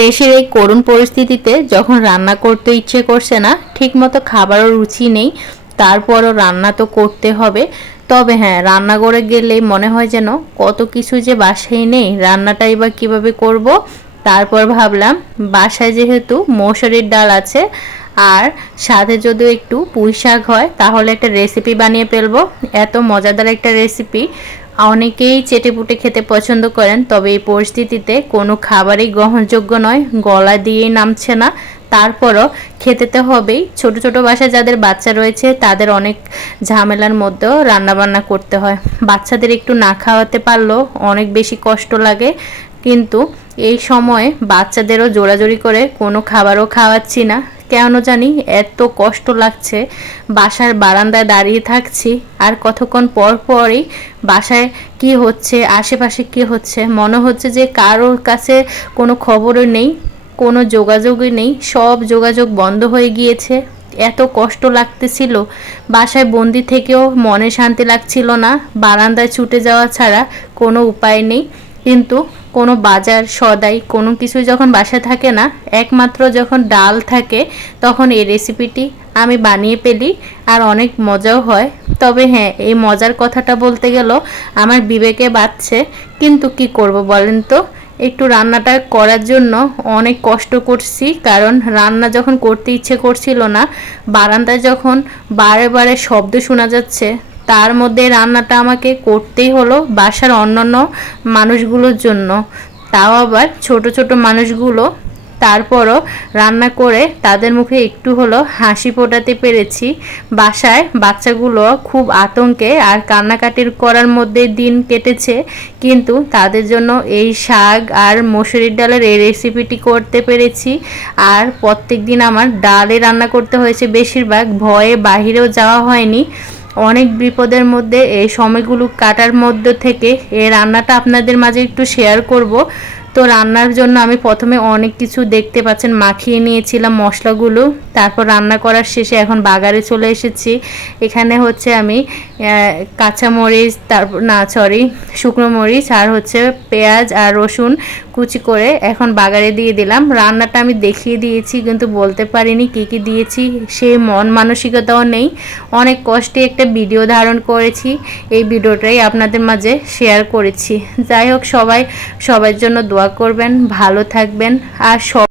দেশের এই করুণ পরিস্থিতিতে যখন রান্না করতে ইচ্ছে করছে না, ঠিকমতো খাবারও রুচি নেই, তারপরও রান্না তো করতে হবে। তবে হ্যাঁ রান্না করে গেলেই মনে হয় যেন কত কিছু যে বাসায় নেই, রান্নাটাই বা কীভাবে করব? তারপর ভাবলাম, বাসায় যেহেতু মৌসুরির ডাল আছে, আর সাথে যদি একটু পুঁই শাক হয়, তাহলে একটা রেসিপি বানিয়ে ফেলব। এত মজাদার একটা রেসিপি অনেকেই চেটেপুটে খেতে পছন্দ করেন, তবে এই পরিস্থিতিতে কোনো খাবারই গ্রহণযোগ্য নয়। গলা দিয়েই নামছে না। তারপরও খেতে তো হবেই। ছোট ছোট বাসায় যাদের বাচ্চা রয়েছে, তাদের অনেক ঝামেলার মধ্যেও রান্নাবান্না করতে হয়। বাচ্চাদের একটু না খাওয়াতে পারলেও অনেক বেশি কষ্ট লাগে। কিন্তু এই সময়ে বাচ্চাদেরও জোরাজোরি করে কোনো খাবারও খাওয়াচ্ছি না। কেন জানি এত কষ্ট লাগছে। বাসার বারান্দায় দাঁড়িয়ে থাকছি, আর কতক্ষণ পর পরই বাসায় কি হচ্ছে, আশেপাশে কি হচ্ছে, মনে হচ্ছে যে কারোর কাছে কোনো খবরও নেই, কোনো যোগাযোগই নেই, সব যোগাযোগ বন্ধ হয়ে গিয়েছে। এত কষ্ট লাগতেছিল। বাসায় বন্দি থেকেও মনে শান্তি লাগছিল না। বারান্দায় ছুটে যাওয়া ছাড়া কোনো উপায় নেই। কিন্তু কোনো বাজার সদাই, কোনো কিছু যখন বাসা থাকে না, একমাত্র যখন ডাল থাকে, তখন এই রেসিপিটি আমি বানিয়ে পেলি আর অনেক মজাও হয়। তবে হ্যাঁ এই মজার কথাটা বলতে গেল, আমার বিবেকে বাড়ছে কিন্তু কি করব বলেন তো? একটু রান্নাটা করার জন্য অনেক কষ্ট করছি, কারণ রান্না যখন করতে ইচ্ছে করছিল না, বারান্দায় যখন বারে বারে শব্দ শোনা যাচ্ছে তার মধ্যে রান্নাটা আমাকে করতেই হলো বাসার অন্যান্য মানুষগুলোর জন্য। তাও আবার ছোট ছোট মানুষগুলো তারপরও রান্না করে তাদের মুখে একটু হলো হাসি ফোটাতে পেরেছি। বাসায় বাচ্চাগুলো খুব আতঙ্কে আর কান্নাকাটির করার মধ্যে দিন কেটেছে, কিন্তু তাদের জন্য এই শাক আর মসুরির ডালের এই রেসিপিটি করতে পেরেছি। আর প্রত্যেক দিন আমার ডালে রান্না করতে হয়েছে, বেশিরভাগ ভয়ে বাহিরেও যাওয়া হয়নি। অনেক বিপদের মধ্যে এই সময়গুলো কাটার মধ্যে থেকে এই রান্নাটা আপনাদের মাঝে একটু শেয়ার করব। তো রান্নার জন্য আমি প্রথমে অনেক কিছু দেখতে পাচ্ছেন, মাখিয়ে নিয়েছিলাম মশলাগুলো। তারপর রান্না করার শেষে এখন বাগারে চলে এসেছি। এখানে হচ্ছে আমি কাঁচামরিচ তারপর না সরি শুকনো মরিচ আর হচ্ছে পেঁয়াজ আর রসুন কুচি করে এখন বাগারে দিয়ে দিলাম। রান্নাটা আমি দেখিয়ে দিয়েছি, কিন্তু বলতে পারিনি কি কি দিয়েছি। সেই মন মানসিকতাও নেই। অনেক কষ্টে একটা ভিডিও ধারণ করেছি। এই ভিডিওটাই আপনাদের মাঝে শেয়ার করেছি। যাই হোক, সবাই, সবার জন্য দোয়া করবেন, ভালো থাকবেন, আর সব